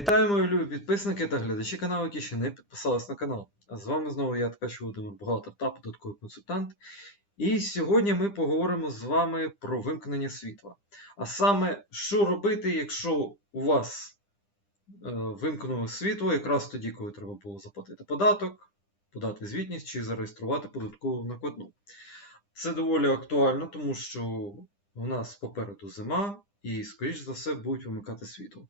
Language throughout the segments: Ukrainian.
Вітаю мої любі підписники та глядачі каналу, які ще не підписались на канал. А з вами знову я Ткач Володимир Бухгалтер та податковий консультант. І сьогодні ми поговоримо з вами про вимкнення світла. А саме, що робити, якщо у вас е, вимкнуло світло, якраз тоді, коли треба було заплатити податок, подати звітність чи зареєструвати податкову накладну. Це доволі актуально, тому що у нас попереду зима і, скоріш за все, будуть вимикати світло.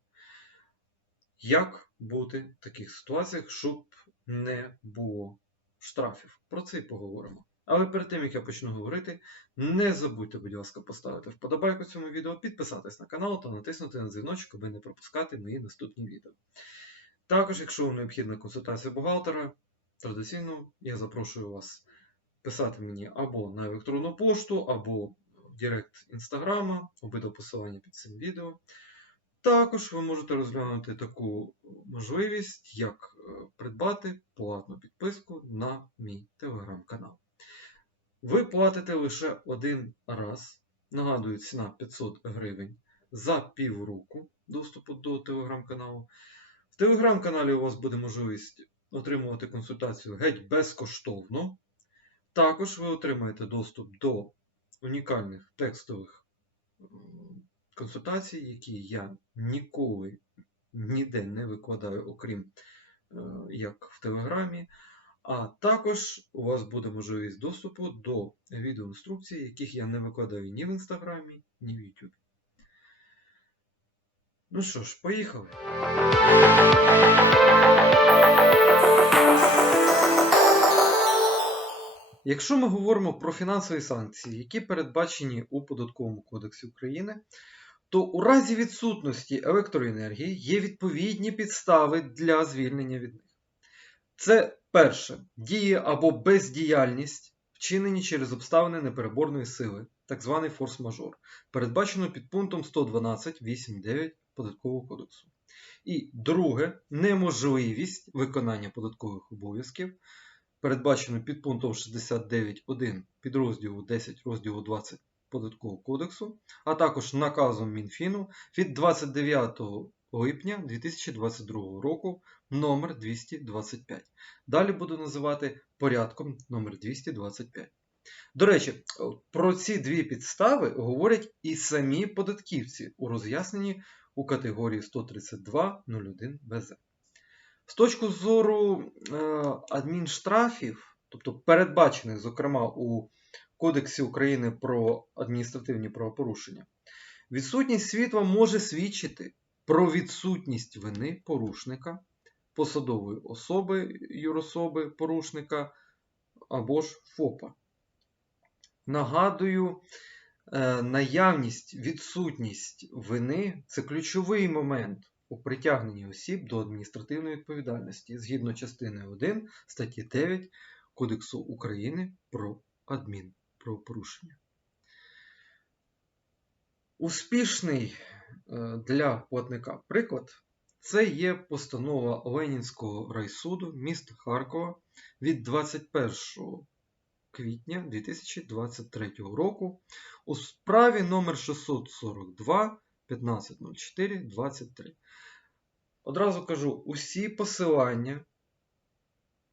Як бути в таких ситуаціях, щоб не було штрафів? Про це і поговоримо. Але перед тим, як я почну говорити, не забудьте, будь ласка, поставити вподобайку цьому відео, підписатись на канал та натиснути на дзвіночок, аби не пропускати мої наступні відео. Також, якщо вам необхідна консультація бухгалтера, традиційно я запрошую вас писати мені або на електронну пошту, або в Директ інстаграма, обидва посилання під цим відео. Також ви можете розглянути таку можливість, як е, придбати платну підписку на мій телеграм-канал. Ви платите лише один раз. Нагадую, ціна 500 гривень за півроку доступу до телеграм-каналу. В телеграм-каналі у вас буде можливість отримувати консультацію геть безкоштовно. Також ви отримаєте доступ до унікальних текстових консультацій, які я ніколи ніде не викладаю, окрім е, як в Телеграмі. А також у вас буде можливість доступу до відеоінструкцій, яких я не викладаю ні в Інстаграмі, ні в Ютубі. Ну що ж, поїхали. Якщо ми говоримо про фінансові санкції, які передбачені у Податковому кодексі України, то у разі відсутності електроенергії є відповідні підстави для звільнення від них. Це перше дії або бездіяльність, вчинені через обставини непереборної сили, так званий форс-мажор, передбачено під пунктом 112.8.9 Податкового кодексу. І друге неможливість виконання податкових обов'язків, передбачено під пунктом 69.1 підрозділу 10 розділу 20 Податкового кодексу, а також наказом Мінфіну від 29 липня 2022 року номер 225. Далі буду називати порядком номер 225. До речі, про ці дві підстави говорять і самі податківці у роз'ясненні у категорії 132.01 БЗ. З точки зору е, адмінштрафів, тобто передбачених, зокрема, у Кодексі України про адміністративні правопорушення, відсутність світла може свідчити про відсутність вини порушника, посадової особи, юрособи порушника або ж ФОПа. Нагадую, е, наявність, відсутність вини це ключовий момент у притягненні осіб до адміністративної відповідальності згідно частини 1 статті 9 Кодексу України про адмінправопорушення. Успішний е, для платника приклад це є постанова Ленінського райсуду міста Харкова від 21 квітня 2023 року у справі номер 642 1504 23. Одразу кажу, усі посилання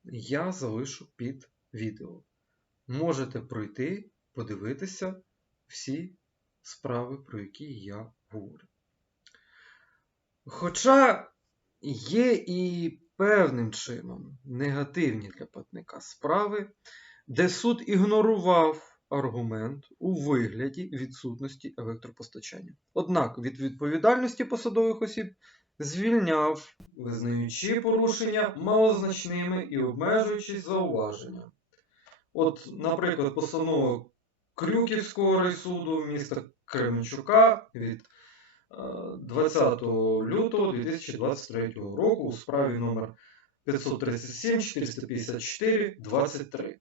я залишу під відео. Можете пройти, подивитися всі справи, про які я говорю. Хоча є і певним чином негативні для платника справи, де суд ігнорував аргумент у вигляді відсутності електропостачання. Однак від відповідальності посадових осіб звільняв, визнаючи порушення малозначними і обмежуючи зауваження. От, наприклад, постанова Крюківського райсуду міста Кременчука від е, 20 лютого 2023 року у справі номер 537 454 23.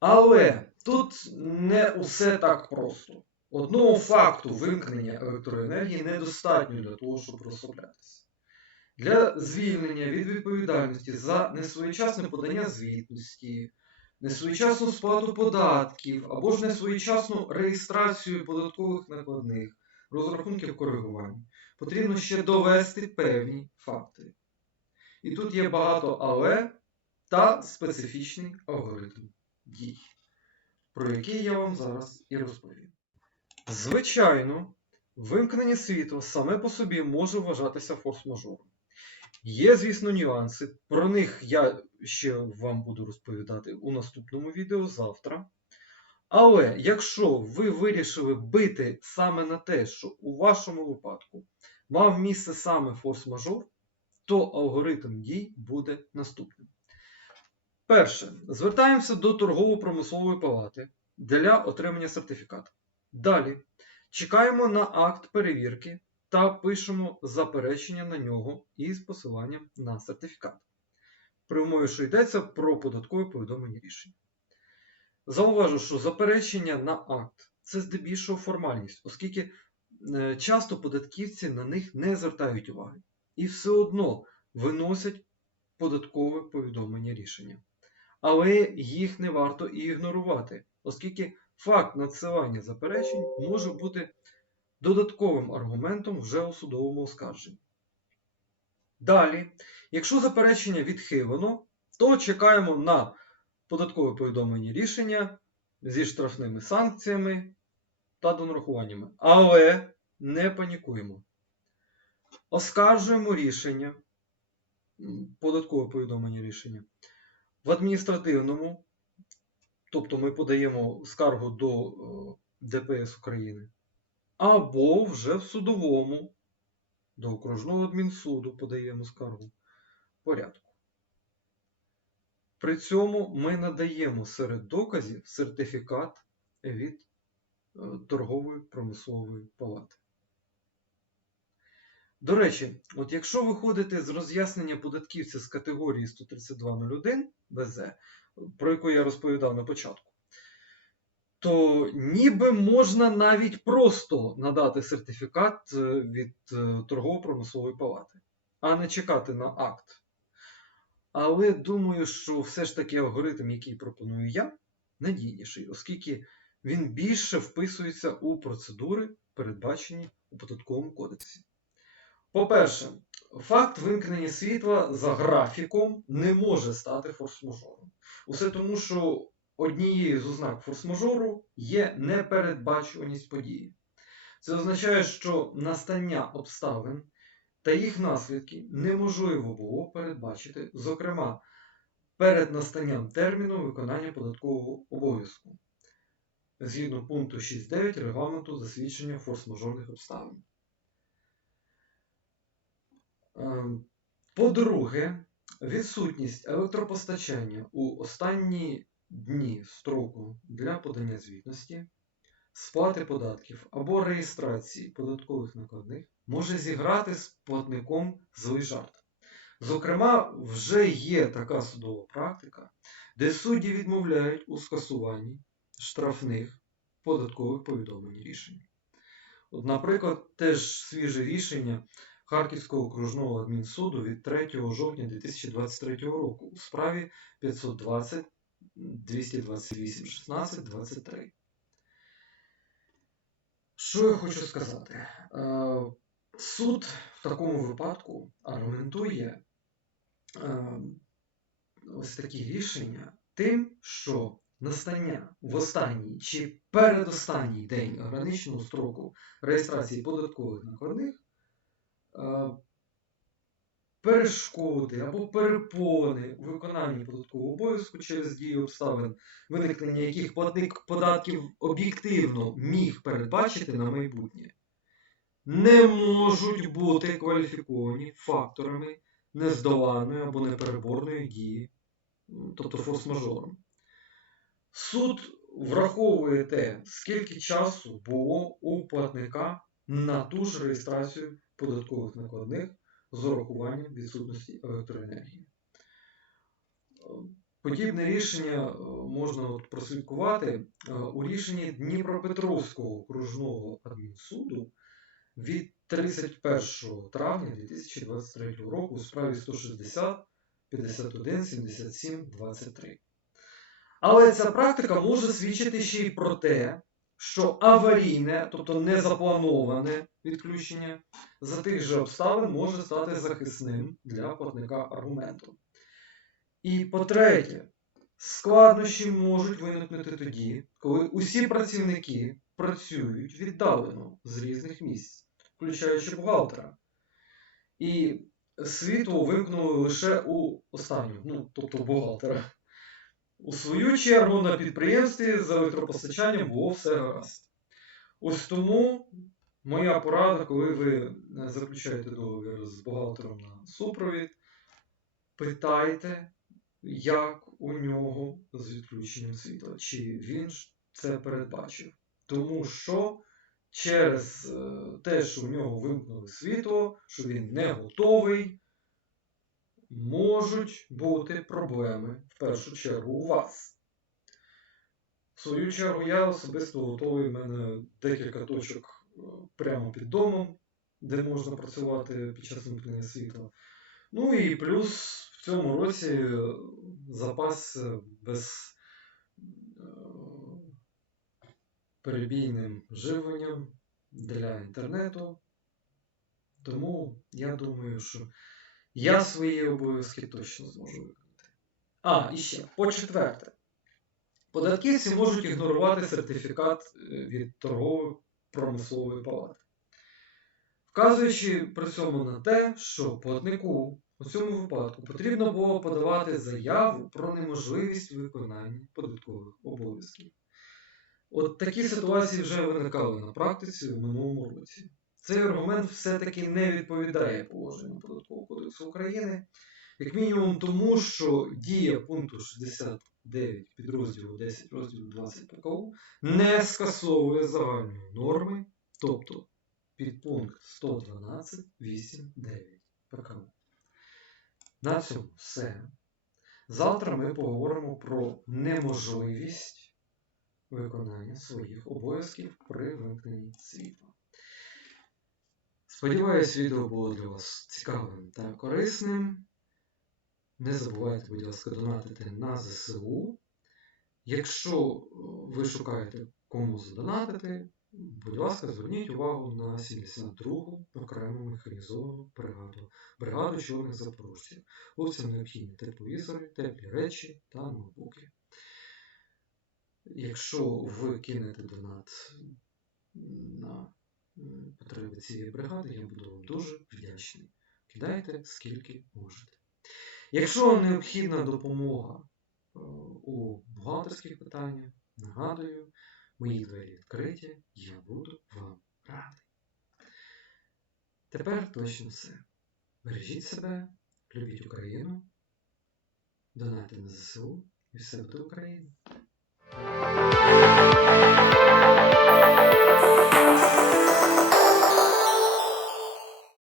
Але тут не усе так просто. Одного факту вимкнення електроенергії недостатньо для того, щоб розслаблятися. Для звільнення від відповідальності за несвоєчасне подання звітності, несвоєчасну сплату податків або ж несвоєчасну реєстрацію податкових накладних, розрахунків коригувань, потрібно ще довести певні факти. І тут є багато але та специфічний алгоритм дій, про який я вам зараз і розповім. Звичайно, вимкнення світла саме по собі може вважатися форс-мажором. Є, звісно, нюанси. Про них я ще вам буду розповідати у наступному відео завтра. Але якщо ви вирішили бити саме на те, що у вашому випадку мав місце саме форс-мажор, то алгоритм дій буде наступним. Перше, звертаємося до торгово-промислової палати для отримання сертифікату. Далі чекаємо на акт перевірки та пишемо заперечення на нього із посиланням на сертифікат. При умові, що йдеться про податкове повідомлення рішення. Зауважу, що заперечення на акт це здебільшого формальність, оскільки е, часто податківці на них не звертають уваги і все одно виносять податкове повідомлення рішення. Але їх не варто і ігнорувати, оскільки факт надсилання заперечень може бути додатковим аргументом вже у судовому оскарженні. Далі, якщо заперечення відхилено, то чекаємо на податкове повідомлення рішення зі штрафними санкціями та донарахуваннями. Але не панікуємо. Оскаржуємо рішення, податкове повідомлення рішення в адміністративному, тобто ми подаємо скаргу до е, ДПС України, або вже в судовому, до окружного адмінсуду подаємо скаргу порядку. При цьому ми надаємо серед доказів сертифікат від е, торгової промислової палати. До речі, от якщо виходити з роз'яснення податківця з категорії 13201 БЗ, про яку я розповідав на початку, то ніби можна навіть просто надати сертифікат е, від е, торгово-промислової палати, а не чекати на акт. Але думаю, що все ж таки алгоритм, який пропоную я, надійніший, оскільки він більше вписується у процедури, передбачені у податковому кодексі. По-перше, факт вимкнення світла за графіком не може стати форс-мажором. Усе тому, що однією з ознак форс-мажору є непередбачуваність події. Це означає, що настання обставин та їх наслідки неможливо було передбачити, зокрема, перед настанням терміну виконання податкового обов'язку згідно пункту 6.9 регламенту засвідчення форс-мажорних обставин. Ем, По-друге, відсутність електропостачання у останні дні строку для подання звітності, сплати податків або реєстрації податкових накладних може зіграти з платником злий жарт. Зокрема, вже є така судова практика, де судді відмовляють у скасуванні штрафних податкових повідомлень рішень. От, наприклад, теж свіже рішення Харківського окружного адмінсуду від 3 жовтня 2023 року у справі 520 228 16 23. Що я хочу сказати? Е, Суд в такому випадку аргументує е, ось такі рішення тим, що настання в останній чи передостанній день граничного строку реєстрації податкових накладних е, перешкоди або перепони у виконанні податкового обов'язку через дію обставин, виникнення яких платник податків об'єктивно міг передбачити на майбутнє, не можуть бути кваліфіковані факторами нездоланої або непереборної дії, тобто форс-мажором. Суд враховує те, скільки часу було у платника на ту ж реєстрацію податкових накладних з урахуванням відсутності електроенергії. Подібне рішення е, можна прослідкувати е, у рішенні Дніпропетровського окружного адмінсуду від 31 травня 2023 року у справі 160 51 77 23. Але ця практика може свідчити ще й про те, що аварійне, тобто незаплановане відключення за тих же обставин може стати захисним для платника аргументом. І по-третє, складнощі можуть виникнути тоді, коли усі працівники працюють віддалено з різних місць, включаючи бухгалтера. І світло вимкнули лише у останнього, ну, тобто бухгалтера. У свою чергу на підприємстві з електропостачанням було все гаразд. Ось тому моя порада, коли ви е, заключаєте договір з бухгалтером на супровід, питайте, як у нього з відключенням світла, чи він це передбачив. Тому що через е, те, що у нього вимкнули світло, що він не готовий, можуть бути проблеми в першу чергу у вас. В свою чергу, я особисто готовий. У мене декілька точок е, прямо під домом, де можна працювати під час вимкнення світла. Ну і плюс в цьому році е, запас е, без перебійним живленням для інтернету. Тому я думаю, що я свої обов'язки точно зможу виконати. А, і ще, по-четверте, податківці можуть ігнорувати сертифікат е, від торгово-промислової палати, вказуючи при цьому на те, що платнику у цьому випадку потрібно було подавати заяву про неможливість виконання податкових обов'язків. От такі ситуації вже виникали на практиці в минулому році. Цей аргумент все-таки не відповідає положенню Податкового кодексу України, як мінімум тому, що дія пункту 69 підрозділу 10 розділу 20 ПКУ не скасовує загальної норми, тобто підпункт 112.8.9 ПКУ. На цьому все. Завтра ми поговоримо про неможливість виконання своїх обов'язків при вимкненні світла. Сподіваюсь, відео було для вас цікавим та корисним. Не забувайте, будь ласка, донатити на ЗСУ. Якщо е, ви шукаєте кому задонатити, будь ласка, зверніть увагу на 72-гу окрему механізовану бригаду, бригаду чорних запорожців. Хлопцям необхідні тепловізори, теплі речі та ноутбуки. Якщо ви кинете донат на потреби цієї бригади, я буду вам дуже вдячний. Кидайте скільки можете. Якщо вам необхідна допомога е, у бухгалтерських питаннях, нагадую, мої двері відкриті, я буду вам радий. Тепер точно все. Бережіть себе, любіть Україну, донайте на ЗСУ і все буде Україна.